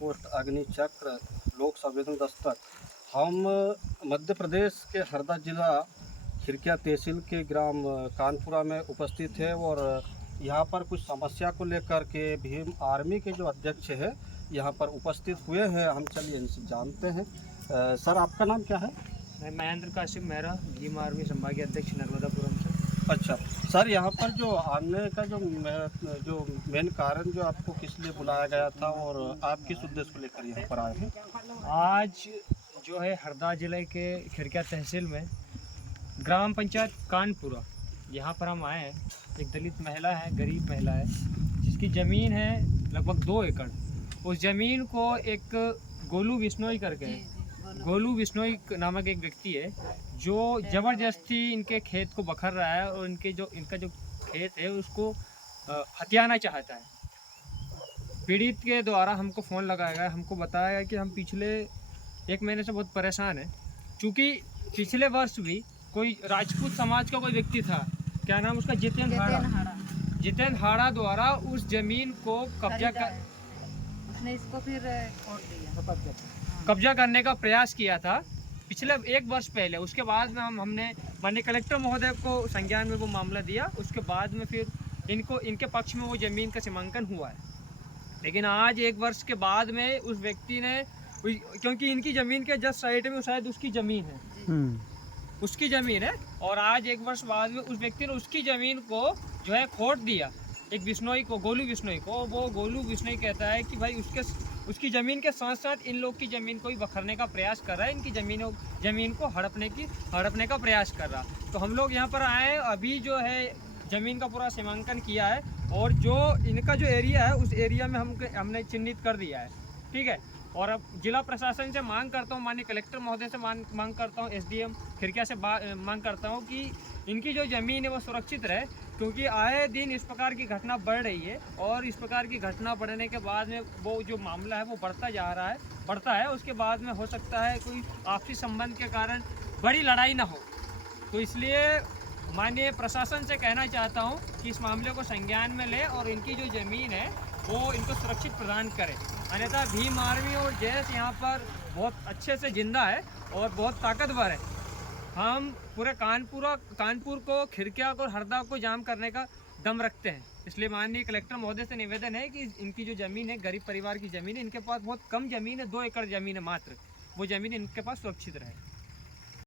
Post अग्निचक्र लोक संवेदन दस्तक। हम मध्य प्रदेश के हरदा जिला खिरकिया तहसील के ग्राम कानपुरा में उपस्थित है और यहाँ पर कुछ समस्या को लेकर के भीम आर्मी के जो अध्यक्ष है यहाँ पर उपस्थित हुए हैं। हम चलिए इनसे जानते हैं। सर, आपका नाम क्या है? मैं महेंद्र काशिम मेहरा, भीम आर्मी संभागीय अध्यक्ष नर्मदापुरम से। अच्छा सर, यहाँ पर जो आने का जो मेन कारण जो आपको किस लिए बुलाया गया था और आप किस उद्देश्य को लेकर यहाँ पर आए हैं? आज जो है हरदा जिले के खिरकिया तहसील में ग्राम पंचायत कानपुरा, यहाँ पर हम आए हैं। एक दलित महिला है, गरीब महिला है, जिसकी ज़मीन है लगभग 2 एकड़। उस ज़मीन को एक गोलू बिश्नोई करके, गोलू बिश्नोई नामक एक व्यक्ति है जो ज़बरदस्ती इनके खेत को बखर रहा है और इनका जो खेत है उसको हथियाना चाहता है। पीड़ित के द्वारा हमको फ़ोन लगाया गया, हमको बताया गया कि हम पिछले 1 महीने से बहुत परेशान हैं। चूँकि पिछले वर्ष भी कोई राजपूत समाज का कोई व्यक्ति था, क्या नाम उसका, जितेंद्र हाड़ा द्वारा उस ज़मीन को उसने इसको फिर छोड़ दिया, कब्जा करने का प्रयास किया था पिछले 1 वर्ष पहले। उसके बाद में हमने माननीय कलेक्टर महोदय को संज्ञान में वो मामला दिया। उसके बाद में फिर इनके पक्ष में वो ज़मीन का सीमांकन हुआ है। लेकिन आज 1 वर्ष के बाद में उस व्यक्ति ने, क्योंकि इनकी ज़मीन के जस्ट साइड में शायद उसकी ज़मीन है, उसकी ज़मीन है, और आज 1 वर्ष बाद में उस व्यक्ति ने उसकी ज़मीन को जो है खोट दिया एक बिश्नोई को, गोलू बिश्नोई को। वो गोलू बिश्नोई कहता है कि भाई उसकी ज़मीन के साथ साथ इन लोग की ज़मीन को भी बखरने का प्रयास कर रहा है, इनकी ज़मीन को हड़पने का प्रयास कर रहा। तो हम लोग यहाँ पर आए, अभी जो है ज़मीन का पूरा सीमांकन किया है और जो इनका जो एरिया है उस एरिया में हमने चिन्हित कर दिया है, ठीक है। और अब जिला प्रशासन से मांग करता हूँ, माननीय कलेक्टर महोदय से मांग करता हूँ, SDM खिरकिया से मांग करता हूँ कि इनकी जो ज़मीन है वो सुरक्षित रहे, क्योंकि आए दिन इस प्रकार की घटना बढ़ रही है और इस प्रकार की घटना बढ़ने के बाद में वो जो मामला है वो बढ़ता है। उसके बाद में हो सकता है कोई आपसी संबंध के कारण बड़ी लड़ाई ना हो। तो इसलिए माननीय प्रशासन से कहना चाहता हूँ कि इस मामले को संज्ञान में ले और इनकी जो ज़मीन है वो इनको सुरक्षित प्रदान करे। अन्यथा भीम आर्मी और जैश यहाँ पर बहुत अच्छे से जिंदा है और बहुत ताकतवर है। हम पूरे कानपुर को, खिरकिया को और हरदा को जाम करने का दम रखते हैं। इसलिए माननीय कलेक्टर महोदय से निवेदन है कि इनकी जो ज़मीन है, गरीब परिवार की ज़मीन है, इनके पास बहुत कम ज़मीन है, 2 एकड़ ज़मीन है मात्र, वो ज़मीन इनके पास सुरक्षित रहे।